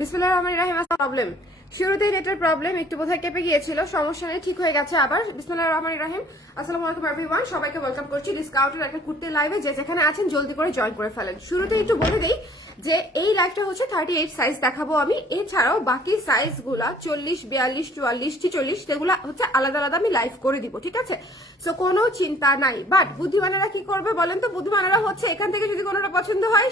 বিসমিল্লাহির রহমানির রহিম। প্রবলেম শুরুতেই নেটের প্রবলেম, একটু বোধহয় কেঁপে গিয়েছিল, সমস্যা নেই, ঠিক হয়ে গেছে আবার। বিসমিল্লাহির রহমানির রহিম। আসসালামু আলাইকুম এভরিওয়ান, সবাইকে ওয়েলকাম করছি ডিসকাউন্টের একটা কুর্তি লাইভে। যে যেখানে আছেন জলদি করে জয়েন করে ফেলেন। শুরুতে একটু বলে দেই যে এই লাইভটা হচ্ছে 38 সাইজ দেখাবো আমি। এছাড়াও বাকি সাইজগুলা 40, 42, 44, 46 সেগুলা হচ্ছে আলাদা আলাদা আমি লাইভ করে দিব, ঠিক আছে? সো কোনো চিন্তা নাই। বাট বুদ্ধিমানেরা কি করবে বলেন তো? বুদ্ধিমানেরা হচ্ছে এখান থেকে যদি কোনোটা পছন্দ হয়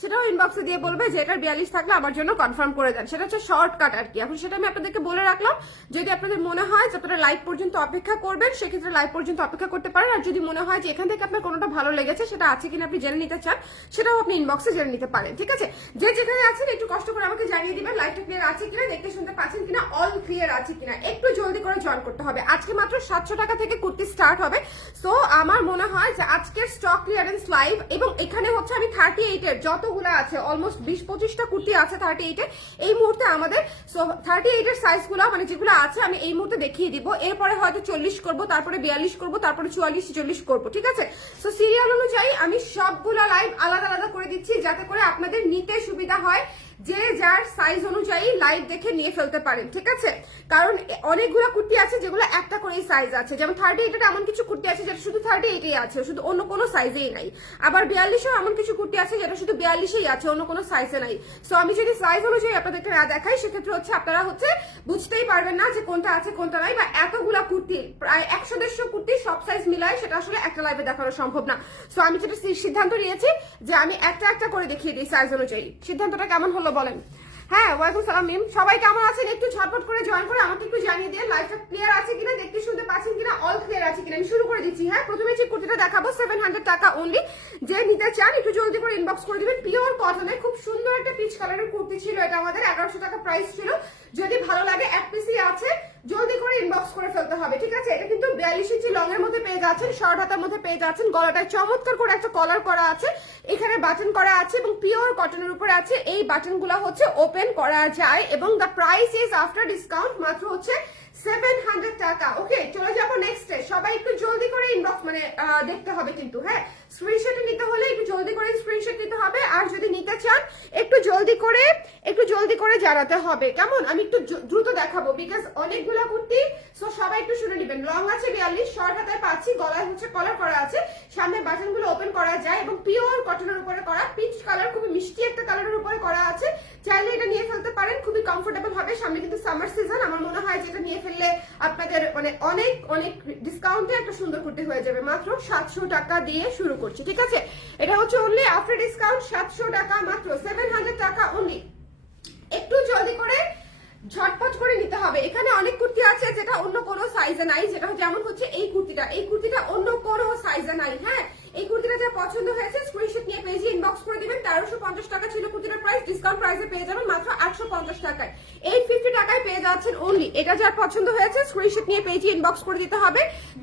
সেটাও ইনবক্সে দিয়ে বলবে যে এটার 42 থাকলে আমার জন্য কনফার্ম করে দেন। সেটা হচ্ছে শর্টকাট আর কি। এখন সেটা আমি আপনাদেরকে বলে রাখলাম। যদি আপনাদের মনে হয় যে আপনারা লাইভ পর্যন্ত অপেক্ষা করবেন, সেক্ষেত্রে লাইভ পর্যন্ত অপেক্ষা করতে পারেন। আর যদি মনে হয় যে এখান থেকে আপনার কোনোটা ভালো লেগেছে, সেটা আছে কিনা আপনি জেনে নিতে চান, সেটাও আপনি ইনবক্সে জেনে নিতে পারেন, ঠিক আছে? যে যেখানে আছেন একটু কষ্ট করে আমাকে জানিয়ে দিবেন লাইভটা ক্লিয়ার আছে কিনা, দেখতে শুনতে পাচ্ছেন কিনা, অল ক্লিয়ার আছে কিনা। একটু জলদি করে জয়েন করতে হবে। আজকে মাত্র 700 টাকা থেকে কুর্তি স্টার্ট হবে। সো আমার মনে হয় যে আজকের স্টক ক্লিয়ারেন্স লাইভ, এবং এখানে হচ্ছে আমি 38 এর যতগুলো আছে অলমোস্ট 20-25টা কুর্তি আছে 38 এর এই মুহূর্তে আমাদের। সো 38 এর সাইজগুলো মানে যেগুলো আছে আমি এই মুহূর্তে দেখিয়ে দিব। এরপরে হয়তো 40 করব, তারপরে 42 করব, তারপরে 44, 46 করব, ঠিক আছে? সো সিরিয়াল অনুযায়ী আমি সবগুলো লাইভ আলাদা আলাদা করে দিচ্ছি, যাতে করে আপনাদের নিতে সুবিধা হয়, যে যার সাইজ অনুযায়ী লাইভ দেখে নিয়ে ফেলতে পারেন, ঠিক আছে? কারণ অনেকগুলো কুর্তি আছে যেগুলো একটা করেই সাইজ আছে। যেমন 38 এর এমন কিছু কুর্তি আছে যেটা শুধু 38 এই আছে, শুধু অন্য কোনো সাইজেই নাই। আবার 42 এর এমন কিছু কুর্তি আছে যেটা শুধু 42 এই আছে, অন্য কোনো সাইজে নাই। সো আমি যদি সাইজ অনুযায়ী আপনাদেরকে না দেখাই, সেক্ষেত্রে হচ্ছে আপনারা হচ্ছে বুঝতেই পারবেন না যে কোনটা আছে কোনটা নাই। বা এতগুলা কুর্তি, প্রায় 100-150 কুর্তি সব সাইজ মিলাই সেটা আসলে একটা লাইভে দেখানো সম্ভব না। সো আমি যেটা সিদ্ধান্ত নিয়েছি যে আমি একটা একটা করে দেখিয়ে দিই সাইজ অনুযায়ী। সিদ্ধান্তটা কেমন হলো বলেন? হ্যাঁ, ওয়ালাইকুম সালাম মিম। সবাই কেমন আছেন? একটু ঝটপট করে জয়েন করে আমাকে একটু জানিয়ে দিন লাইভটা ক্লিয়ার আছে কিনা, দেখতে শুনতে পাচ্ছেন কিনা, অল ক্লিয়ার আছে কিনা। আমি শুরু করে দিচ্ছি। হ্যাঁ, প্রথমে যে কুর্তিটা দেখাবো 700 টাকা অনলি। যে নিতে চান একটু জলদি করে ইনবক্স করে দিবেন। পিওর কটনের খুব সুন্দর একটা পিচ কালারের কুর্তি ছিল এটা, আমাদের 1100 টাকা প্রাইস ছিল। যদি ভালো লাগে এক পিসই আছে, জলদি করে ইনবক্স করে ফেলতে হবে, ঠিক আছে? এটা কিন্তু 42 ইঞ্চি লং এর মধ্যে পেয়ে যাচ্ছেন, শর্ট হাতার মধ্যে পেয়ে যাচ্ছেন। গলাটায় চমৎকার করে একটা কলার করা আছে, এখানে বাটন করা আছে এবং পিওর কটনের উপরে আছে। এই বাটন গুলা হচ্ছে ওপেন করা যায় এবং the price is after discount মাত্র হচ্ছে 700 টাকা। ওকে, চলে যাবো নেক্সটে। সবাই একটু জলদি করে ইনবক্স মানে দেখতে হবে কিন্তু। হ্যাঁ, স্ক্রিনশট নিতে হলে একটু জলদি করে স্ক্রিনশট নিতে হবে। আর যদি নিতে চান একটু জলদি করে জানাতে হবে, কেমন? আমি একটু দ্রুত দেখাবো বিকজ অনেকগুলা কুর্তি। সো সবাই একটু শুনে নেবেন। লং আছে 42, শর্ট হাতায় পাচ্ছি, গলায় হচ্ছে কলার করা আছে, সামনে বাটন গুলো ওপেন করা যায় এবং পিওর কটনের উপরে করা, পিচ কালার, খুবই মিষ্টি একটা কালারের উপরে করা আছে। চাইলে এটা নিয়ে ফেলতে পারেন, খুবই কমফোর্টেবল হবে। সামনে কিন্তু সামার সিজন, আমার মনে হয় যেটা নিয়ে ফেললে আপনাদের মানে অনেক অনেক ডিসকাউন্টে একটা সুন্দর কুর্তি হয়ে যাবে। মাত্র 700 টাকা দিয়ে শুরু করছি, ঠিক আছে? এটা হচ্ছে অনলি আফটার ডিসকাউন্ট 700 টাকা, মাত্র 700 টাকা অনলি। একটু জলদি করে ঝটপট করে নিতে হবে। এখানে অনেক কুর্তি আছে যেটা অন্য কোনো সাইজে নাই, যেটা যেমন হচ্ছে এই কুর্তিটা অন্য কোনো সাইজে নাই। হ্যাঁ, এই কুর্তিটা যা পছন্দ হয়েছে স্ক্রিনশট নিয়ে পেজে ইনবক্স করে দিবেন। 1350 টাকা ছিল কুর্তিটার প্রাইস, ডিসকাউন্ট প্রাইসে পেয়ে যাবেন মাত্র 850 টাকায়। 850 টাকায় পেয়ে যাচ্ছেন অনলি। এটা যার পছন্দ হয়েছে স্ক্রিনশট নিয়ে পেজে ইনবক্স করে দিতে হবে।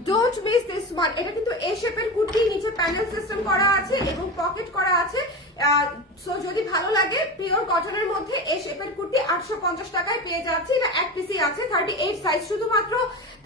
Don't miss this one. এটা কিন্তু এ শেপের কুর্তি, নিচে প্যানেল সিস্টেম করা আছে এবং পকেট করা আছে। সো যদি ভালো লাগে পিওর কটনের মধ্যে এই শেপের কুর্তি 850 টাকায় পেয়ে যাচ্ছে। এটা এক পিসি আছে, 38 সাইজ, শুধুমাত্র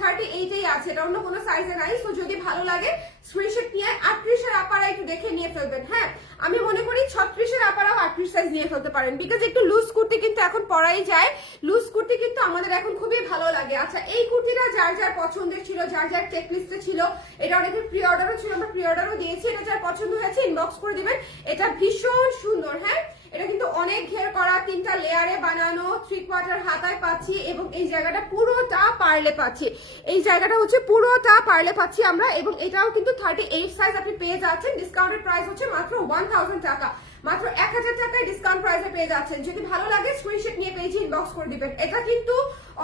38 এই আছে, এটা অন্য কোনো সাইজে নাই। সো যদি ভালো লাগে স্ক্রিনশট নিয়ে 38 এর আপারা একটু দেখে নিয়ে ফেলবেন। হ্যাঁ, আমি মনে করি 36 এর আপারাও 38 সাইজ নিয়ে ফেলতে পারেন বিকজ একটু লুজ কুর্তি কিন্তু এখন পরাই যায়। লুজ কুর্তি কিন্তু আমাদের এখন খুবই ভালো লাগে। আচ্ছা, এই কুর্তিটা যার যার পছন্দের ছিল, যার যার চেক লিস্টে ছিল, এটা অনেকের প্রি অর্ডারও ছিল, আমরা প্রি অর্ডারও দিয়েছি। এটা যার পছন্দ হয়েছে ইনবক্স করে দিবেন। এটা ভীষণ সুন্দর। হ্যাঁ, এটা কিন্তু অনেক ঘের করা, 3টা লেয়ারে বানানো, 3/4 হাতায় পাচ্ছি এবং এই জায়গাটা পুরোটা পার্লে পাচ্ছি। এই জায়গাটা হচ্ছে পুরোটা পার্লে পাচ্ছি আমরা, এবং এটাও কিন্তু 38 সাইজ আপনি পেয়ে যাচ্ছেন। ডিসকাউন্টের প্রাইস হচ্ছে মাত্র 1000 টাকা, মাত্র 1000 টাকায় ডিসকাউন্ট প্রাইসে পেয়ে যাচ্ছেন। যদি ভালো লাগে স্ক্রিনশট নিয়ে পেজে ইনবক্স করে দিবেন। এটা কিন্তু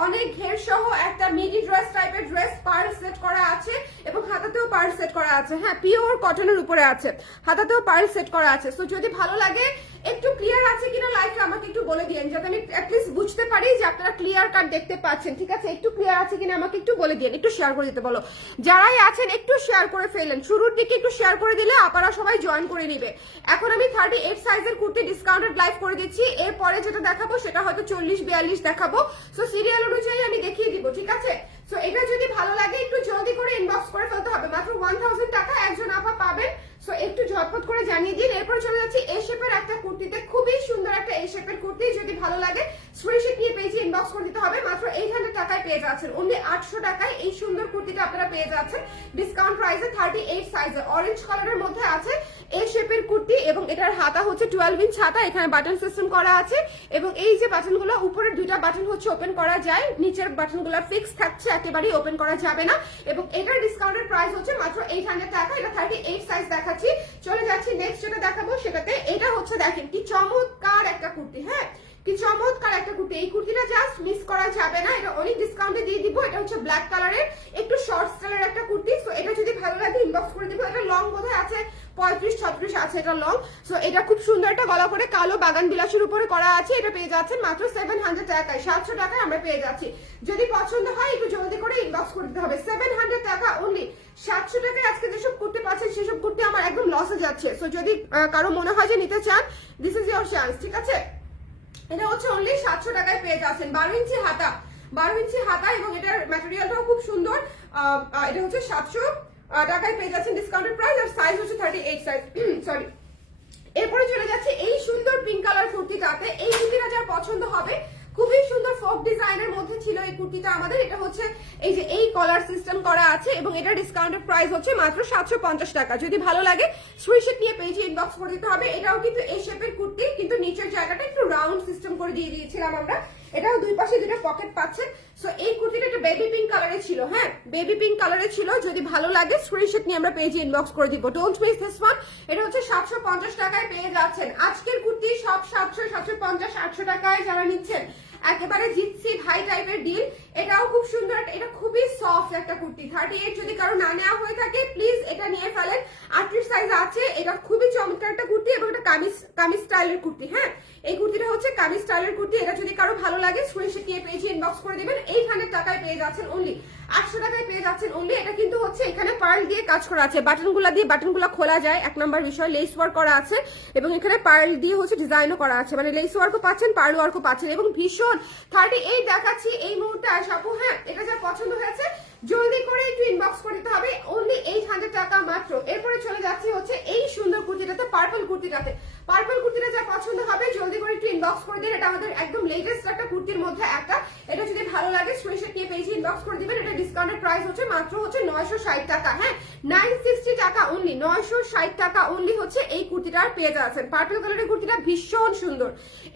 অনেক ঘের সহ একটা মিডি ড্রেস টাইপের ড্রেস, পার্ল সেট করা আছে এবং হাতাতেও পার্ল সেট করা আছে। হ্যাঁ, পিওর কটনের উপরে আছে, হাতাতেও পার্ল সেট করা আছে। সো যদি ভালো লাগে একটু ক্লিয়ার আছে কিনা লাইভটা আমাকে একটু বলে দিন, যাতে আমি অ্যাটলিস্ট বুঝতে পারি যে আপনারা ক্লিয়ার কাট দেখতে পাচ্ছেন, ঠিক আছে? একটু ক্লিয়ার আছে কিনা আমাকে একটু বলে দিন, একটু শেয়ার করে দিতে বলো। যারাই আছেন একটু শেয়ার করে ফেলেন, শুরুর দিকে একটু শেয়ার করে দিলে আপনারা সবাই জয়েন করে নিবে। এখন আমি 38 সাইজের কুর্তি ডিসকাউন্টেড লাইভ করে দিচ্ছি। এরপরে যেটা দেখাবো সেটা হয়তো 40-42 দেখাবো। সো সিরিয়াল অনুযায়ী আমি দেখিয়ে দিব, ঠিক আছে? সো এটা যদি ভালো লাগে একটু জলদি করে ইনবক্স করে ফেলতে হবে। মাত্র 1000 টাকা একজন আপা পাবেন। সো একটু ঝটপট করে জানিয়ে দিন। এরপর চলে যাচ্ছি এ শেপের একটা কুর্তিতে, খুবই সুন্দর একটা এ এই শেপের কুর্তি, যদি ভালো লাগে স্ক্রিনশট নিয়ে পেজে ইনবক্স করে দিতে হবে। মাত্র 800 টাকায় পেয়ে যাচ্ছেন, অনলি 800 টাকায় এই সুন্দর কুর্তিটা আপনারা পেয়ে যাচ্ছেন ডিসকাউন্ট প্রাইসে। 38 সাইজে অরেঞ্জ কালারের মধ্যে আছে এই শেপের কুর্তি, এবং এটার হাতা হচ্ছে 12 ইঞ্চ হাতা, এখানে বাটন সিস্টেম করা আছে, এবং এই যে বাটনগুলো উপরের দুইটা বাটন হচ্ছে ওপেন করা যায়, নিচের বাটনগুলো ফিক্স থাকছে, একেবারেই ওপেন করা যাবে না। এবং এটার ডিসকাউন্টের প্রাইস হচ্ছে মাত্র 800 টাকা। এটা 38 সাইজ দেখাচ্ছি, চলে যাচ্ছি নেক্সট যেটা দেখাবো সেটাতে। এটা হচ্ছে দেখেন কি চমৎকার একটা কুর্তি, হ্যাঁ কি চমৎকার একটা কুর্তি। এই কুর্তিটা জাস্ট মিস করা যাবে না, এটা অনেক ডিসকাউন্টে দিয়ে দিব। এটা হচ্ছে ব্ল্যাক কালারের একটু শর্ট স্টাইলের একটা কুর্তি। সো এটা যদি ভালো লাগে ইনবক্স করে দিব। এটা লং বোধহয় আছে 35-36 আছে, এটা লং। সো এটা খুব সুন্দর একটা গলা করে কালো বাগান বিলাসের উপরে করা আছে। এটা পেয়ে যাচ্ছেন মাত্র 700 টাকায়, 700 টাকায় আমরা পেয়ে যাচ্ছি। যদি পছন্দ হয় একটু জলদি করে ইনবক্স করে দিতে হবে। 700 টাকা অনলি, 700 টাকায় আজকে যেসব কুর্তি পাচ্ছেন সেসব কুর্তি আমার একদম লসে যাচ্ছে। সো যদি কারো মনে হয় যে নিতে চান, দিস ইজ ইয়োর চান্স, ঠিক আছে। এটা হচ্ছে অনলি 700 টাকায় পেয়ে যাচ্ছেন। 12 ইঞ্চি হাতা, 12 ইঞ্চি হাতা, এবং এটার ম্যাটেরিয়ালটাও খুব সুন্দর। এটা হচ্ছে 700 টাকায় পেয়ে যাচ্ছেন ডিসকাউন্টেড প্রাইস, আর সাইজ হচ্ছে 38 সাইজ, সরি। এরপরে চলে যাচ্ছে এই সুন্দর পিঙ্ক কালার কুর্তিটাতে। এই কুর্তিটা যার পছন্দ হবে, খুবই সুন্দর ফোক ডিজাইনের মধ্যে ছিল এই কুর্তিটা আমাদের। এটা হচ্ছে এই যে এই কলার সিস্টেম করা আছে, এবং এটা ডিসকাউন্টেড প্রাইস হচ্ছে মাত্র 750 টাকা। যদি ভালো লাগে স্ক্রিনশট নিয়ে পেজে ইনবক্স করে দিতে হবে। এটাও কিন্তু এই শেপের কুর্তি, কিন্তু নিচের জায়গাটা একটু রাউন্ড সিস্টেম করে দিয়ে দিয়েছিলাম আমরা। এটাও দুই পাশে দুটো পকেট পাচ্ছেন। সো এই কুর্তিটা একটা বেবি পিঙ্ক কালারে ছিল, হ্যাঁ বেবি পিঙ্ক কালারে ছিল। যদি ভালো লাগে স্ক্রিনশট নিয়ে আমরা পেজে ইনবক্স করে দিব। Don't miss this one. এটা হচ্ছে 750 টাকায় পেয়ে যাচ্ছেন। আজকের কুর্তি সব 700, 750, 800 টাকায় যারা নিচ্ছেন, একেবারে জিতসি ভাই টাইপের ডিল। এটাও খুব সুন্দর, এটা খুবই সফট একটা কুর্তি। 38 যদি কারো না নেওয়া হয়ে থাকে প্লিজ এটা নিয়ে ফেলেন, 38 সাইজ আছে। এটা খুবই চমৎকার একটা কুর্তি, এবং এটা কামিজ স্টাইলের কুর্তি, হ্যাঁ এই কুর্তিটা হচ্ছে কামিজ স্টাইলের কুর্তি। এটা যদি কারো ভালো লাগে স্ক্রিনশট নিয়ে পেজে ইনবক্স করে দিবেন। 800 টাকায় পেয়ে যাচ্ছেন অনলি, 800 টাকায় পেয়ে যাচ্ছেন অনলি। এটা কিন্তু হচ্ছে এখানে পার্ল দিয়ে কাজ করা আছে, বাটনগুলো দিয়ে বাটনগুলো খোলা যায়, এক নম্বর বিষয়। লেস ওয়ার্ক করা আছে, এবং এখানে পার্ল দিয়ে হচ্ছে ডিজাইনও করা আছে, মানে লেস ওয়ার্কও পাচ্ছেন, পার্ল ওয়ার্কও পাচ্ছেন, এবং ভীষণ 38 দেখাচ্ছি এই মুহূর্তে আসাবো। হ্যাঁ এটা যা পছন্দ হয়েছে জলদি করে একটু ইনবক্স করে দিতে হবে, অনলি 800 টাকা মাত্র। এরপরে চলে যাচ্ছি হচ্ছে এই সুন্দর কুর্তিটাতে, পার্পল কুর্তিটাতে। পার্পল কুর্তিটা যা পছন্দ হবে জলদি করে একটু ইনবক্স করে দিন। এটা আমাদের একদম লেটেস্ট একটা কুর্তির মধ্যে একটা। এটা যদি ভালো লাগে স্ক্রিনশট নিয়ে পেজে ইনবক্স করে দিবেন। এটা ডিসকাউন্টেড প্রাইস হচ্ছে মাত্র হচ্ছে 960 টাকা, হ্যাঁ 960 টাকা অনলি, 960 টাকা অনলি হচ্ছে এই কুর্তিটার পেয়ে যাচ্ছেন। পার্পল কালারের কুর্তিটা ভীষণ সুন্দর।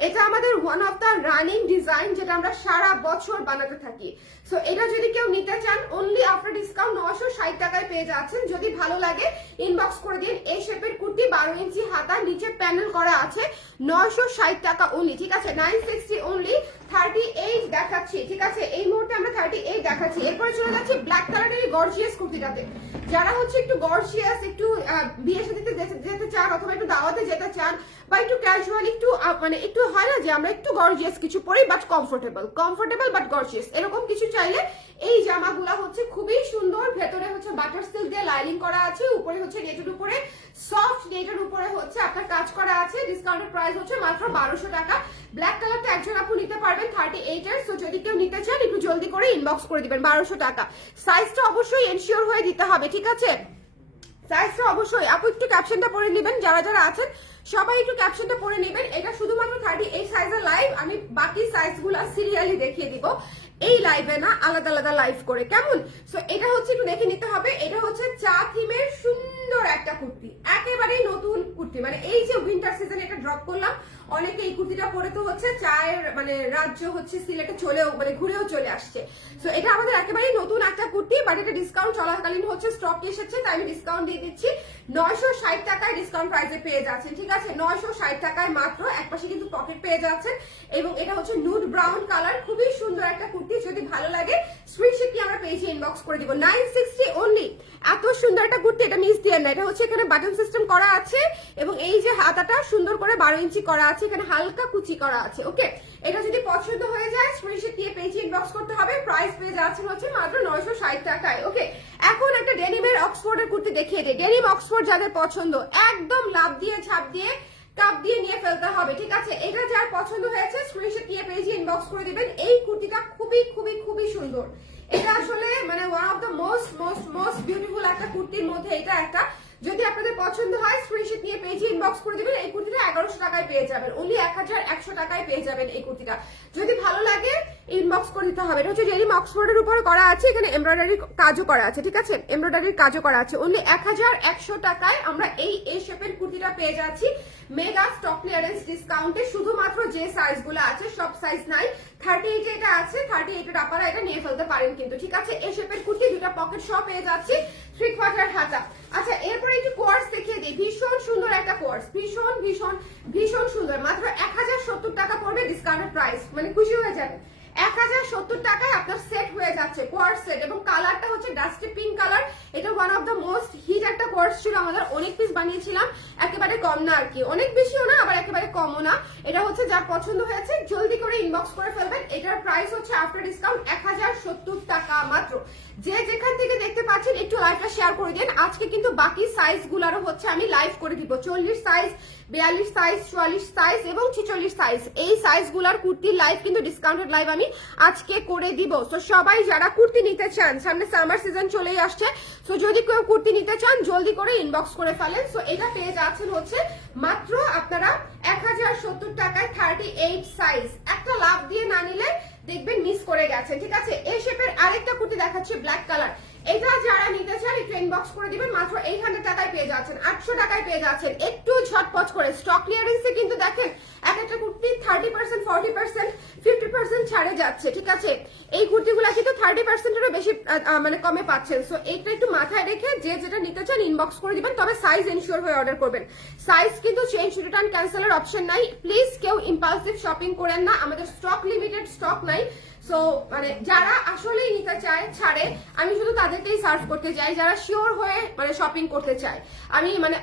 এটা আমাদের one of the running design, যেটা আমরা সারা বছর বানাতে থাকি। সো এটা যদি কেউ নিতে চান অনলি আফটার ডিসকাউন্ট 960 টাকায় পেয়ে যাচ্ছেন। যদি ভালো লাগে ইনবক্স করে দিন। এই শেপের কুর্তি, 12 ইঞ্চি হাতা, নিচে প্যানেল করা আছে, 960 টাকা অনলি, ঠিক আছে 960 অনলি। 38 দেখাচ্ছি, ঠিক আছে এই মুহূর্তে আমরা 38 দেখাচ্ছি। এরপরে চলে যাচ্ছি ব্ল্যাক কালারের এই গর্জিয়াস কুর্তিটাতে। যারা হচ্ছে একটু গর্জিয়াস, একটু বিয়ে শাদীতে যেতে চান, অথবা একটু দাওয়াতে যেতে চান, বা একটু ক্যাজুয়াল, একটু মানে একটু হয় না যে আমরা একটু গর্জিয়াস কিছু পরি বাট কমফোর্টেবল বাট গর্জিয়াস, এরকম কিছু চাইলে এই জামাগুলা হচ্ছে খুবই সুন্দর। ভেতরে হচ্ছে বাটার সিল্ক দিয়ে লাইনিং করা আছে, উপরে হচ্ছে নেটের উপরে সফট নেটের উপরে হচ্ছে আপনার কাজ করা আছে। ডিসকাউন্টেড প্রাইস হচ্ছে মাত্র 1200 টাকা। ব্ল্যাক কালারটা একজন আপু নিতে পারবেন 38 এর। সো যদি কেউ নিতে চান একটু জলদি করে ইনবক্স করে দিবেন। 1200 টাকা। সাইজটা অবশ্যই এনশিওর হয়ে দিতে হবে, ঠিক আছে সাইজটা অবশ্যই। আপু একটু ক্যাপশনটা পড়ে নেবেন, যারা যারা আছেন সবাই একটু ক্যাপশনটা পড়ে নেবেন। এটা শুধুমাত্র 38 সাইজের লাইভ, আমি বাকি সাইজগুলো সিরিয়ালি দেখিয়ে দিব এই লাইভে না, আলাদা আলাদা লাইভ করে, কেমন। সো এটা হচ্ছে একটু দেখে নিতে হবে। এটা হচ্ছে চা থিমের সুন্দর একটা কুর্তি, একেবারেই নতুন কুর্তি, মানে এই যে উইন্টার সিজন এটা ড্রপ করলাম, অনেকে এই কুর্তিটা পরে তো হচ্ছে চায়ের মানে রাজ্য হচ্ছে সিলেটে চলেও মানে ঘুরেও চলে আসছে। সো এটা আমাদের একেবারেই নতুন একটা কুর্তি, বাট এটা ডিসকাউন্ট চলাকালীন হচ্ছে স্টক এসেছে, তাই আমি ডিসকাউন্ট দিয়ে দিচ্ছি। 960 টাকায় ডিসকাউন্ট প্রাইসে পেয়ে যাচ্ছেন, ঠিক আছে 960 টাকায় মাত্র। একপাশে কিন্তু পকেট পেয়ে যাচ্ছেন, এবং এটা হচ্ছে নুড ব্রাউন কালার, খুবই সুন্দর একটা কুর্তি। যদি ভালো লাগে স্ক্রিনশট কি আমরা পেজে ইনবক্স করে দিব। 960 অনলি। এত সুন্দর একটা কুর্তি, এটা মিস দিয়ে না। এটা হচ্ছে এখানে বাটন সিস্টেম করা আছে, এবং এই যে হাতাটা সুন্দর করে 12 ইঞ্চি করা আছে, এখানে হালকা কুচি করা আছে। ওকে, এটা যদি পছন্দ হয়ে যায় স্ক্রিনশট দিয়ে পেজে ইনবক্স করতে হবে। প্রাইস পেয়ে যাচ্ছেন হচ্ছে মাত্র 960 টাকায়। ওকে, এখন একটা ডেনিমের অক্সফোর্ডের কুর্তি দেখিয়ে দিই। ডেনিম অক্সফোর্ড যাদের পছন্দ, একদম লাভ দিয়ে ঝাঁপ দিয়ে কাপ দিয়ে নিয়ে ফেলতে হবে, ঠিক আছে। এটা যার পছন্দ হয়েছে স্ক্রিনশট নিয়ে পেজে ইনবক্স করে দিবেন। এই কুর্তিটা খুবই খুবই খুবই সুন্দর। এটা আসলে মানে one of the most beautiful একটা কুর্তির মধ্যে এটা একটা। যদি আপনাদের পছন্দ হয় স্ক্রিনশট নিয়ে পেজে ইনবক্স করে দিবেন। এই কুর্তিটা 1100 টাকায় পেয়ে যাবেন, অনলি 1100 টাকায় পেয়ে যাবেন এই কুর্তিটা। যদি ভালো লাগে ইনবক্স করে দিতে হবে। এটা হচ্ছে ডেনিম অক্সফোর্ডের উপরে করা আছে, এখানে এমব্রয়ডারি কাজও করা আছে, ঠিক আছে, এমব্রয়ডারির কাজও করা আছে। অনলি 1100 টাকায় আমরা এই শেপের কুর্তিটা পেয়ে যাচ্ছি মেগা স্টক ক্লিয়ারেন্স ডিসকাউন্টে। শুধুমাত্র যে সাইজগুলো আছে সব সাইজ নাই, 38 এটা আছে, 38 এর আপনারা এটা নিয়ে ফেলতে পারেন কিন্তু, ঠিক আছে। এই শেপের কুর্তি দুটা পকেট সহ পেয়ে যাচ্ছি, 3/4 হাতা। আচ্ছা এরপরে একটু কোয়ার্স দেখিয়ে দিই। ভীষণ সুন্দর একটা কোয়ার্স, ভীষণ ভীষণ ভীষণ সুন্দর। মাত্র 1070 টাকা পড়বে ডিসকাউন্টেড প্রাইস, মানে খুশি হয়ে যাবে। 1070 টাকায় আপনার সেট হয়ে যাচ্ছে কোয়ার্স সেট, এবং কালারটা হচ্ছে ডাস্টি পিঙ্ক কালার। এটা one of the most hit একটা কোয়ার্স ছিল আমাদের, অনেক পিস বানিয়েছিলাম, একেবারে কম না আর কি, অনেক বেশিও না আবার একেবারে কমও না। এটা হচ্ছে যার পছন্দ হয়েছে জলদি করে ইনবক্স করে ফেলবেন। এটার প্রাইস হচ্ছে আফটার ডিসকাউন্ট 1070 টাকা মাত্র। যে যেখান থেকে দেখতে পাচ্ছেন একটু লাইভটা শেয়ার করে দিন। আজকে কিন্তু বাকি সাইজ গুলারও হচ্ছে আমি লাইভ করে দিব, 40 সাইজ, 42 সাইজ, 44 সাইজ এবং 46 সাইজ, এই সাইজ গুলার কুর্তির লাইভ কিন্তু ডিসকাউন্টেড লাইভ আমি আজকে করে দিব। তো সবাই যারা কুর্তি নিতে চান, সামনে সামার সিজন চলেই আসছে, তো যদি কেউ কুর্তি নিতে চান জলদি করে ইনবক্স করে ফেলেন। সো এটা পেয়ে যাচ্ছেন হচ্ছে মাত্র আপনারা 1070 টাকায় 38 সাইজ। একটা লাভ দিয়ে না নিলে দেখবেন মিস করে গেছেন, ঠিক আছে। এই শেপের আরেকটা কুর্তি দেখাচ্ছে ব্ল্যাক কালার, এটা যারা নিতে চান একটু ইনবক্স করে দিবেন। মাত্র 800 টাকায় পেয়ে যাচ্ছেন, 800 টাকায় পেয়ে যাচ্ছেন। একটু ঝটপট করে স্টক ক্লিয়ারেন্সে কিন্তু দেখেন এক একটা কুর্তি 30%, 40%, 50% ছাড়ে যাচ্ছে, ঠিক আছে। এই কুর্তিগুলো কিন্তু 30%-এরও বেশি মানে কমে পাচ্ছেন। সো এইটা একটু মাথায় রেখে যে যেটা নিতে চান ইনবক্স করে দিবেন, তবে সাইজ এনশিওর হয়ে অর্ডার করবেন। সাইজ কিন্তু চেঞ্জ রিটার্ন ক্যান্সেলের অপশন নাই। প্লিজ কেউ ইম্পালসিভ শপিং করেন না, আমাদের স্টক লিমিটেড স্টক নাই। সো মানে যারা আসলেই নিতে চায় ছাড়ে, আমি শুধু তাদেরকেই সার্ভ করতে চাই, যারা শিওর হয়ে মানে শপিং করতে চায়। আমি মানে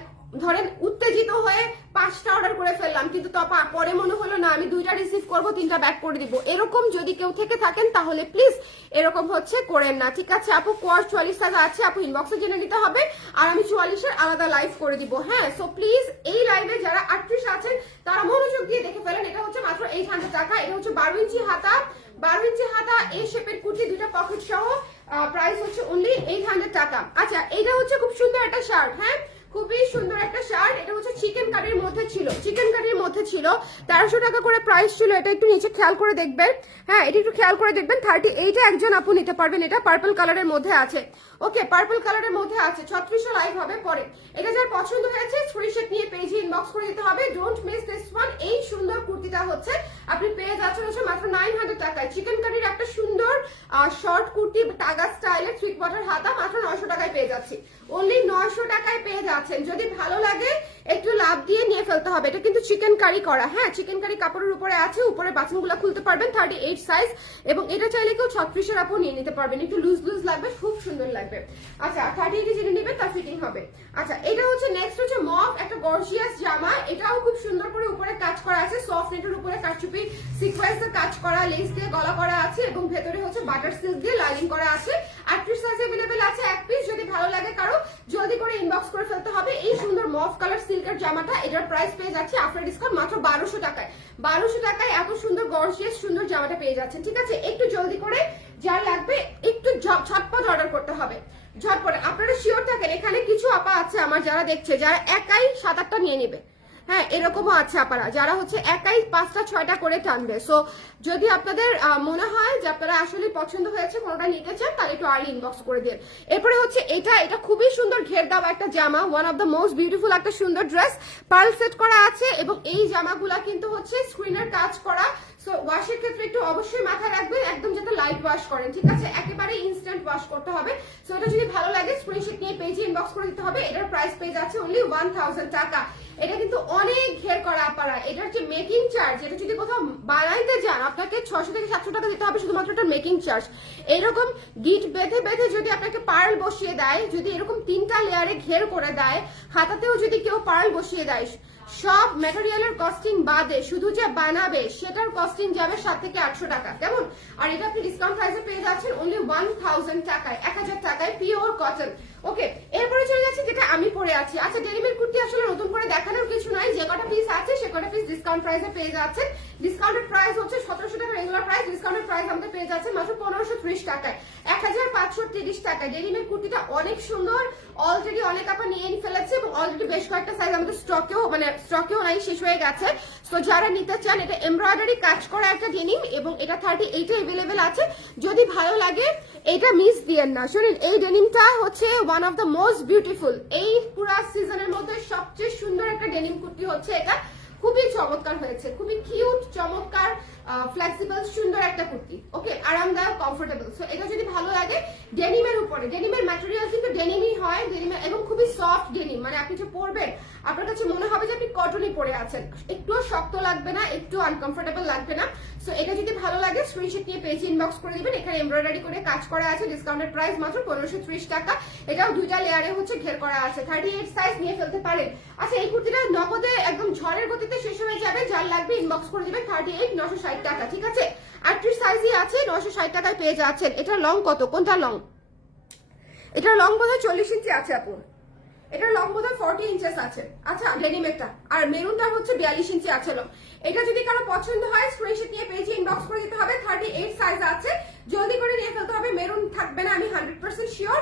ধরেন উত্তেজিত হয়ে 5টা অর্ডার করে ফেললাম, কিন্তু পরে মনে হলো না আমি 2টা রিসিভ করবো, 3টা ব্যাক করে দিব, এরকম যদি কেউ থেকে থাকেন তাহলে প্লিজ এরকম হচ্ছে করেন না, ঠিক আছে। আপু কোয়ার্স 44 সাইজ আছে, আপু ইনবক্সে জেনে নিতে হবে, আর আমি 44-এর আলাদা লাইভ করে দিব, হ্যাঁ। সো প্লিজ এই লাইভে যারা 38 আছেন তারা মনোযোগ দিয়ে দেখে ফেলেন। এটা হচ্ছে মাত্র 800 টাকা। এটা হচ্ছে 12 ইঞ্চি হাতা, 12 ইঞ্চি হাতা, এই শেপের কুর্তি, দুইটা পকেট সহ, প্রাইস হচ্ছে অনলি 800 টাকা। আচ্ছা এটা হচ্ছে খুব সুন্দর একটা শার্ট, হ্যাঁ খুবই সুন্দর একটা শার্ট। এটা হচ্ছে চিকেন কারির মধ্যে ছিল, চিকেন কারির মধ্যে ছিল, 1300 টাকা করে প্রাইস ছিল। এটা একটু নিচে খেয়াল করে দেখবেন, হ্যাঁ এটা একটু খেয়াল করে দেখবেন। 38-এ একজন আপু নিতে পারবেন, এটা পার্পল কালারের মধ্যে আছে, ওকে পার্পল কালারের মধ্যে আছে। 3600 লাইভ হবে পরে। এটা যার পছন্দ হয়েছে স্ক্রিনশট নিয়ে পেজে ইনবক্স করে দিতে হবে, ডোন্ট মিস দিস ওয়ান। এই সুন্দর কুর্তিটা হচ্ছে আপনি পেয়ে যাচ্ছেন হচ্ছে মাত্র 900 টাকায়। চিকেন কারির একটা সুন্দর শর্ট কুর্তি টাগা স্টাইলের 3/4 হাতা, মাত্র 900 টাকায় পেয়ে যাচ্ছি, অনলি 900 টাকায় পেয়ে যাচ্ছেন। যদি ভালো লাগে একটু লাভ দিয়ে নিয়ে ফেলতে হবে। এটা কিন্তু চিকেন কারি করা, হ্যাঁ চিকেন কারি কাপড়ের উপরে আছে, উপরে বাটনগুলো খুলতে পারবেন, 38 সাইজ, এবং এটা চাইলে কেউ 36-এর আপু নিয়ে নিতে পারবেন, একটু লুজ লুজ লাগবে, খুব সুন্দর লাগবে। আচ্ছা 38 জেনে নেবেন, তার ফিটিং হবে। আচ্ছা এটা হচ্ছে নেক্সট হচ্ছে মফ, একটা গর্জিয়াস জামা, এটাও খুব সুন্দর করে উপরে কাজ করা আছে, সফট নেটের উপরে কারচুপি সিকোয়েন্সের কাজ করা, লেস দিয়ে গলা করা আছে, এবং ভেতরে হচ্ছে বাটার সিল্ক দিয়ে লাইনিং করা আছে। 38 সাইজ अवेलेबल আছে এক পিস। যদি ভালো লাগে কারো জলদি করে ইনবক্স করে ফেলতে হবে। এই সুন্দর মফ কালার সিল্কের জামাটা, এটার প্রাইস পেয়ে যাচ্ছে আফটার ডিসকাউন্ট মাত্র 1200 টাকায়। 1200 টাকায় এত সুন্দর গর্জিয়াস সুন্দর জামাটা পেয়ে যাচ্ছেন, ঠিক আছে। একটু জলদি করে যার লাগবে একটু ঝটপট অর্ডার করতে হবে, ঝটপট। আপনারা শিওর থাকেন এখানে কিছু আপা আছে আমার যারা দেখছে, যারা একাই 7-8টা নিয়ে নেবে, হ্যাঁ এরকমও আছে আপনারা যারা হচ্ছে একাই 5টা 6টা করে টানবে। সো যদি আপনাদের মনে হয় যে আপনারা আসলে পছন্দ হয়েছে কোনোটা নিতে চান, তাহলে একটু আর্লি ইনবক্স করে দিন। এরপরে হচ্ছে এটা খুবই সুন্দর ঘের দেওয়া একটা জামা, one of the most beautiful একটা সুন্দর ড্রেস, পার্ল সেট করা আছে, এবং এই জামাগুলা কিন্তু হচ্ছে স্ক্রিনের কাজ করা। সো ওয়াশের ক্ষেত্রে একটু অবশ্যই মাথায় রাখবেন একদম যাতে লাইট ওয়াশ করেন, ঠিক আছে, একেবারে ইনস্ট্যান্ট ওয়াশ করতে হবে। সো এটা যদি ভালো লাগে স্ক্রিনশট নিয়ে পেজে ইনবক্স করে দিতে হবে। এটার প্রাইস পেয়ে যাচ্ছে অনলি 1000 টাকা। এটা কিন্তু অনেক ঘের করা আপনারা, এটার যে মেকিং চার্জ, এটা যদি কোথাও বানাইতে যান আপনাকে 600 থেকে 700 টাকা দিতে হবে শুধুমাত্র এটার মেকিং চার্জ। এইরকম গিট বেঁধে বেঁধে যদি আপনাকে পার্ল বসিয়ে দেয়, যদি এরকম 3টা লেয়ারে ঘের করে দেয়, হাতাতেও যদি কেউ পার্ল বসিয়ে দেয়, সব ম্যাটেরিয়ালের কস্টিং বাদে শুধু যে বানাবে সেটার কস্টিং যাবে 7 থেকে 800 টাকা, কেমন। আর এটা আপনি ডিসকাউন্ট প্রাইসে পেয়ে যাচ্ছেন অনলি 1000 টাকায়, 1000 টাকায়, পিওর কটন, ওকে, এরপরে চলে যাচ্ছে যেটা আমি পরে আছি। আচ্ছা, ডেনিমের কুর্তি আসলে নতুন করে দেখানোর কিছু নাই, যে কটা পিস আছে সে কটা পিস ডিসকাউন্ট প্রাইসে পেয়ে যাচ্ছেন। ডিসকাউন্টেড প্রাইস হচ্ছে 1700 টাকা রেগুলার প্রাইস, ডিসকাউন্টেড প্রাইস আমাদের পেয়ে যাচ্ছে মাত্র 1530 টাকায়, 1530 টাকায়। ডেনিমের কুর্তিটা অনেক সুন্দর, অলরেডি অনেক আপা নিয়ে ফেলেছে এবং অলরেডি বেশ কয়েকটা সাইজ আমাদের স্টকেও নাই, শেষ হয়ে গেছে। তো যারা নিতে চান, এটা এমব্রয়ডারি কাজ করা একটা ডেনিম এবং এটা 38 এভেলেবেল আছে। যদি ভালো লাগে এটা মিস দিয়েন না। শুনুন, এই ডেনিমটা হচ্ছে one of the most beautiful, এই পুরা সিজনের মধ্যে সবচেয়ে সুন্দর একটা ডেনিম কুর্তি হচ্ছে এটা। খুবই চমৎকার হয়েছে, খুবই কিউট, চমৎকার, ফ্লেক্সিবল, সুন্দর একটা কুর্তি। ওকে, আরামদায়ক, কমফোর্টেবল। সো এটা যদি ভালো লাগে, ডেনিমের উপরে, ডেনিমের ম্যাটেরিয়াল কিন্তু ডেনিমই হয়, ডেনিমের এবং খুবই সফট ডেনিম, মানে আপনি যে পরবেন আপনার কাছে মনে হবে যে আপনি কটনই পরে আছেন, একটুও শক্ত লাগবে না, একটু আনকমফোর্টেবল লাগবে না। সো এটা যদি ভালো লাগে স্ক্রিনশট নিয়ে পেজে ইনবক্স করে দিবেন। এখানে এমব্রয়ডারি করে কাজ করা আছে, ডিসকাউন্টেড প্রাইস মাত্র 1530 টাকা। এটাও দুইটা লেয়ারে হচ্ছে ঘের করা আছে, 38 সাইজ নিয়ে ফেলতে পারেন। আচ্ছা, এই কুর্তিটা নগদে একদম ঝড়ের গতিতে শেষ হয়ে যাবে, যার লাগবে ইনবক্স করে দিবেন। 38 960 টাকা, ঠিক আছে? 38 সাইজই আছে, 960 টাকায় পেয়ে যাচ্ছেন। এটা লং কত? কোনটা লং? এটার লং বোধহয় 40 ইঞ্চি আছে আপু, এটার লং বোধহয় 40 ইঞ্চেস আছে। আচ্ছা, ডেনিমেরটা আর মেরুনটা হচ্ছে 42 ইঞ্চি আছে লং। এটা যদি কারো পছন্দ হয় স্ক্রিনশট নিয়ে পেজে ইনবক্স করে দিতে হবে। 38 সাইজ আছে, জলদি করে নিয়ে ফেলতে হবে, মেরুন থাকবে না আমি 100% শিওর।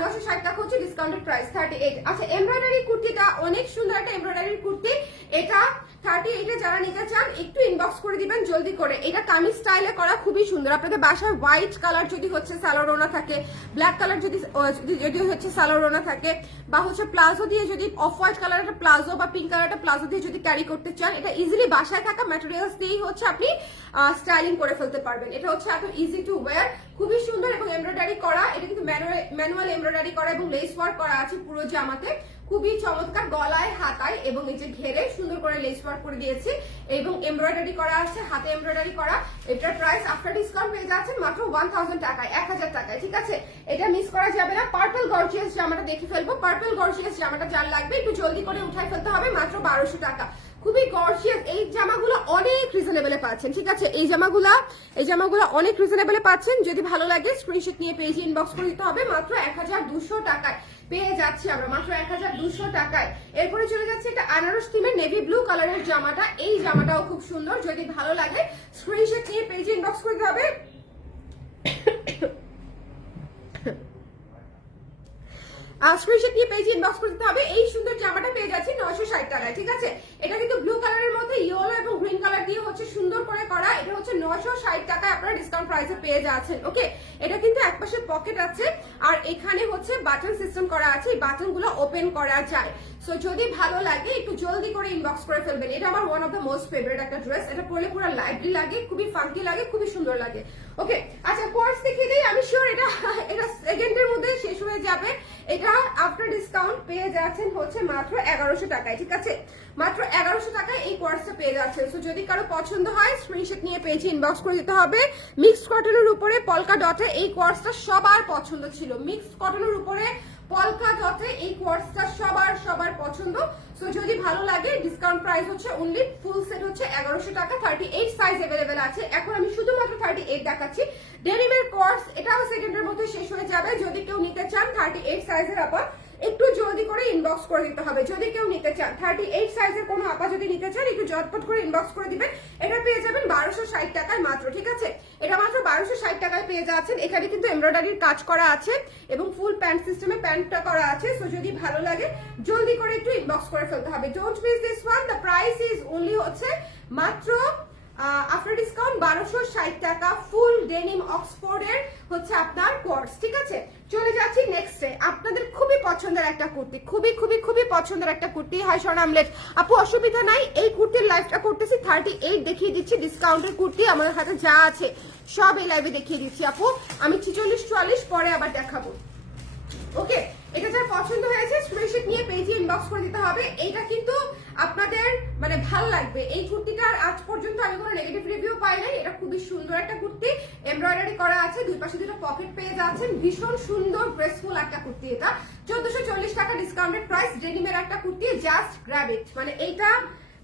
960 টাকা হচ্ছে ডিসকাউন্টেড প্রাইস, 38। আচ্ছা, এমব্রয়ডারি কুর্তিটা অনেক সুন্দর একটা এমব্রয়ডারি কুর্তি, এটা 38 এ যারা নিতে চান একটু ইনবক্স করে দিবেন জলদি করে। এটা কামিজ স্টাইলে করা, খুবই সুন্দর। আপনাদের বাসায় হোয়াইট কালার যদি হচ্ছে সালোয়ার থাকে, ব্ল্যাক কালার যদি হচ্ছে সালোয়ার থাকে, বা হচ্ছে প্লাজো দিয়ে যদি অফ হোয়াইট কালার একটা প্লাজো বা পিঙ্ক কালার একটা প্লাজো দিয়ে যদি ক্যারি করতে চান, এটা ইজিলি বাসায় থাকা ম্যাটেরিয়ালস দিয়েই হচ্ছে আপনি স্টাইলিং করে ফেলতে পারবেন। এটা হচ্ছে এত ইজি টু ওয়্যার, খুবই সুন্দর এবং এমব্রয়ডারি করা। এটা কিন্তু ম্যানুয়াল এমব্রয়ডারি করা এবং লেস ওয়ার্ক করা আছে পুরো জামাতে, খুবই চমৎকার। গলায়, হাতায় এবং এই যে ঘেরে সুন্দর করে লেস ওয়ার্ক করে দিয়েছি এবং এমব্রয়ডারি করা আছে, হাতে এমব্রয়ডারি করা। এটার প্রাইস আফটার ডিসকাউন্ট পেয়ে যাচ্ছেন মাত্র 1000 টাকায়, 1000 টাকায়, ঠিক আছে? এটা মিস করা যাবে না। পার্পল গর্জিয়াস জামাটা দেখে ফেলবো, পার্পল গর্জিয়াস জামাটা যার লাগবে একটু জলদি করে উঠাই ফেলতে হবে, মাত্র 1200 টাকা। খুবই গর্জিয়াস, এই জামাগুলো অনেক রিজনেবলে পাচ্ছেন, ঠিক আছে? এই জামাগুলো অনেক রিজনেবলে পাচ্ছেন। যদি ভালো লাগে স্ক্রিনশট নিয়ে পেজে ইনবক্স করে দিতে হবে, মাত্র 1200 টাকায় পেয়ে যাচ্ছি আমরা, মাত্র 1200 টাকায়। এরপরে চলে যাচ্ছে একটা আনারস থিমের নেভি ব্লু কালারের জামাটা, এই জামাটাও খুব সুন্দর। যদি ভালো লাগে স্ক্রিনশট নিয়ে পেজে ইনবক্স করে দিতে হবে। স্ক্রিনশট নিয়ে পেজে ইনবক্স করতে হবে। এই সুন্দর জামাটা পেয়ে যাচ্ছি 960 টাকায়, ঠিক আছে? এটা কিন্তু ব্লু কালারের মধ্যে ইয়েলো এবং গ্রিন কালার দিয়ে হচ্ছে সুন্দর করে করা। এটা হচ্ছে 960 টাকায় আপনারা ডিসকাউন্ট প্রাইসে পেয়ে যাচ্ছেন। ওকে, এটা কিন্তু একপাশে পকেট আছে আর এখানে হচ্ছে বাটন সিস্টেম করা আছে, এই বাটন গুলো ওপেন করা যায়। সো যদি ভালো লাগে একটু জলদি করে ইনবক্স করে ফেলবেন। এটা আমার one of the most favourite একটা ড্রেস, এটা পরলে পুরো লাইভলি লাগে, খুবই ফাঙ্কি লাগে, খুবই সুন্দর লাগে। ওকে, আচ্ছা কোর্স দেখিয়ে দিই, আমি শিওর এটা সেকেন্ডের মধ্যে শেষ হয়ে যাবে। এটা আফটার ডিসকাউন্ট পেয়ে যাচ্ছেন হচ্ছে মাত্র 1100 টাকায়, ঠিক আছে? মাত্র 1100 টাকায় এই কোর্সটা পেয়ে যাচ্ছেন। সো যদি কারো পছন্দ হয় স্ক্রিনশট নিয়ে পেজে ইনবক্স করে দিতে হবে। মিক্সড কটনের উপরে পলকা ডটে এই কোর্সটা সবার পছন্দ ছিল, মিক্সড কটনের উপরে পলকা ডটে এই কোর্সটা সবার পছন্দ। সো যদি ভালো লাগে ডিসকাউন্ট প্রাইস হচ্ছে অনলি ফুল সেট হচ্ছে 1100 টাকা, 38 সাইজ अवेलेबल আছে। এখন আমি শুধুমাত্র 38 দেখাচ্ছি। ডেনিমের কোর্স এটাও সেকেন্ডের মধ্যে শেষ হয়ে যাবে। যদি কেউ নিতে চান 38 সাইজের আপা একটু জলদি করে ইনবক্স করে দিতে হবে। যদি কেউ নিতে চান 38 সাইজের কোনো আপা যদি নিতে চান একটু ঝটপট করে ইনবক্স করে দিবেন। এটা পেয়ে যাবেন 1260 টাকায় মাত্র, ঠিক আছে? এটা মাত্র 1260 টাকায় পেয়ে যাচ্ছেন। এখানে কিন্তু এমব্রয়ডারির কাজ করা আছে এবং ফুল প্যান্ট সিস্টেমে প্যান্টটা করা আছে। সো যদি ভালো লাগে জলদি করে একটু ইনবক্স করে ফেলতে হবে। Don't miss this one. The price is only হচ্ছে মাত্র আফটার ডিসকাউন্ট 1260 টাকা, ফুল ডেনিম অক্সফোর্ডের হচ্ছে আপনার কোর্স, ঠিক আছে? চলে যাচ্ছি নেক্সটে। আপনাদের খুবই পছন্দের একটা কুর্তি, খুবই পছন্দের একটা কুর্তি। হাই সোনামলেট আপু, অসুবিধা নাই, এই কুর্তির লাইভটা করতেছি 38 দেখিয়ে দিচ্ছি। ডিসকাউন্টের কুর্তি আমাদের হাতে যা আছে সব এই লাইভে দেখিয়ে দিচ্ছি আপু। আমি 46 44 পরে আবার দেখাবো। ওকে, এটা যার পছন্দ হয়েছে স্ক্রিনশট নিয়ে পেজে ইনবক্স করে দিতে হবে। এইটা কিন্তু আপনাদের মানে ভালো লাগবে। এই কুর্তিটার আজ পর্যন্ত আমি কোনো নেগেটিভ রিভিউ পাই নাই। এটা খুবই সুন্দর একটা কুর্তি, এমব্রয়ডারি করা আছে, দুই পাশে দুটো পকেট পেয়ে যাচ্ছেন। ভীষণ সুন্দর গ্রেসফুল একটা কুর্তি। এটা 1440 টাকা ডিসকাউন্টেড প্রাইস, ডেনিমের একটা কুর্তি, জাস্ট গ্র্যাব ইট। মানে এইটা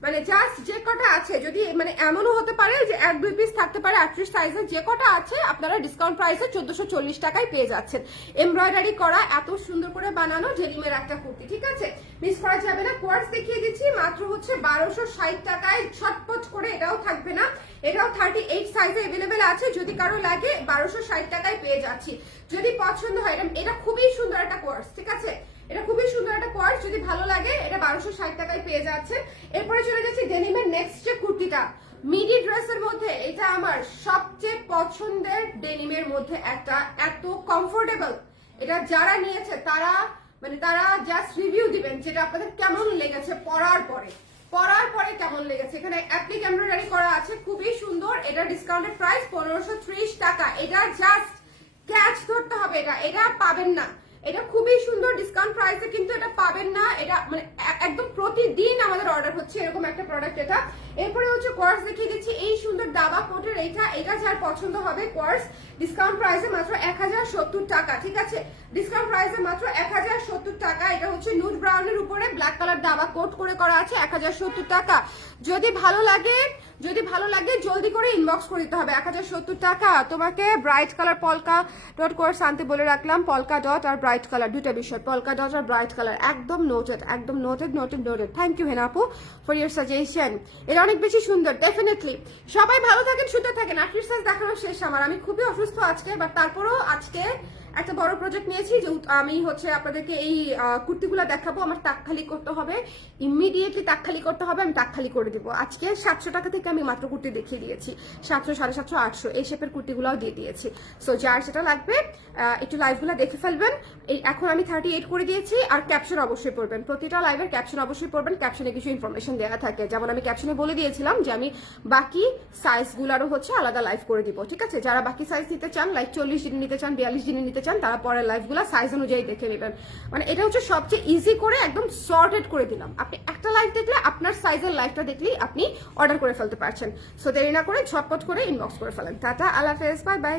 মানে জাস্ট যে কটা আছে, যদি মানে এমনও হতে পারে যে 1-2 পিস থাকতে পারে 38 সাইজের, যে কটা আছে আপনারা ডিসকাউন্ট প্রাইসে 1440 টাকায় পেয়ে যাচ্ছেন। এমব্রয়ডারি করা এত সুন্দর করে বানানো ডেনিমের একটা কুর্তি, ঠিক আছে, মিস করা যাবে না। কোয়ার্স দেখিয়ে দিচ্ছি, মাত্র হচ্ছে 1260 টাকায়, ছটপট করে এটাও থাকবে না, এটাও 38 সাইজে अवेलेबल আছে, যদি কারো লাগে 1260 টাকায় পেয়ে যাচ্ছি। যদি পছন্দ হয়, এটা খুবই সুন্দর একটা কোয়ার্স, ঠিক আছে, এটা খুবই সুন্দর একটা কোয়ার্স, যদি ভালো লাগে এটা 1260 টাকায় পেয়ে যাচ্ছে। এরপরে চলে যাচ্ছি ডেনিমের নেক্সট যে কুর্তিটা, মিডি ড্রেসের মধ্যে এটা আমার সবচেয়ে পছন্দের ডেনিমের মধ্যে একটা, এত কমফোর্টেবল, এটা যারা নিয়েছে তারা মানে তারা জাস্ট রিভিউ দিবেন যেটা আপনাদের কেমন লেগেছে পরার পরে কেমন লেগেছে। এখানে অ্যাপ্লিক এমব্রয়ডারি করা আছে, খুবই সুন্দর। এটা ডিসকাউন্টেড প্রাইস 1530 টাকা। এটা জাস্ট ক্যাচ ধরতে হবে, এটা পাবেন না, এটা খুবই সুন্দর ডিসকাউন্ট প্রাইসে, কিন্তু এটা পাবেন না, এটা মানে একদম প্রতিদিন আমাদের অর্ডার হচ্ছে এরকম একটা প্রোডাক্ট এটা। এরপরে হচ্ছে কোয়ার্স দেখিয়ে দিচ্ছি, এই সুন্দর দাবা কোটের এটা যার পছন্দ হবে কোয়ার্স, ডিসকাউন্ট প্রাইসে মাত্র 1070 টাকা, ঠিক আছে, ডিসকাউন্ট প্রাইসে মাত্র 1070 টাকা। এটা হচ্ছে নুড ব্রাউনের উপরে ব্ল্যাক কালার দাবা কোট করে করা আছে, 1070 টাকা। যদি ভালো লাগে জলদি করে ইনবক্স করে দিতে হবে। 1070 টাকা। তোমাকে ব্রাইট কালার পলকা ডট কোর্স আনতে বলে রাখলাম, পলকা ডট আর ব্রাইট কালার দুটো বিষয়, পলকা ডট আর ব্রাইট কালার, একদম নোটেড, একদম নোটেড। থ্যাংক ইউ হেনা আপু ফর ইউর সাজেশন, এটা অনেক বেশি সুন্দর, ডেফিনেটলি। সবাই ভালো থাকেন, সুন্দর থাকেন। আফটার সাইজ দেখানো শেষ আমার, আমি খুবই অসুস্থ আজকে, বাট তারপরেও আজকে একটা বড় প্রজেক্ট নিয়েছি, যে আমি হচ্ছে আপনাদেরকে এই কুর্তিগুলো দেখাবো। আমার টাক খালি করতে হবে, ইমিডিয়েটলি টাক খালি করতে হবে, আমি টাক খালি করে দিব। আজকে 700 টাকা থেকে আমি মাত্র কুর্তি দেখিয়ে দিয়েছি, 700, 750, 800 এই শেপের কুর্তিগুলোও দিয়ে দিয়েছি। সো যার সেটা লাগবে একটু লাইভগুলো দেখে ফেলবেন। এই এখন আমি 38 করে দিয়েছি, আর ক্যাপশন অবশ্যই পড়বেন, প্রতিটা লাইভের ক্যাপশন অবশ্যই পড়বেন। ক্যাপশনে কিছু ইনফরমেশন দেওয়া থাকে, যেমন আমি ক্যাপশনে বলে দিয়েছিলাম যে আমি বাকি সাইজগুলোরও হচ্ছে আলাদা লাইভ করে দিব, ঠিক আছে। যারা বাকি সাইজ নিতে চান, লাইক 40 দিন নিতে চান, 42 দিনে নিতে চান, তারা পরের লাইভগুলো সাইজ অনুযায়ী দেখে নেবেন। মানে এটা হচ্ছে সবচেয়ে ইজি করে একদম সর্টেড করে দিলাম। আপনি একটা লাইভ দেখলে আপনার সাইজের লাইভটা দেখলেই আপনি অর্ডার করে ফেলতে পারছেন। সো দেরি না করে ঝটপট করে ইনবক্স করে ফেলেন। টাটা, আল্লাহ হাফেজ, বাই বাই।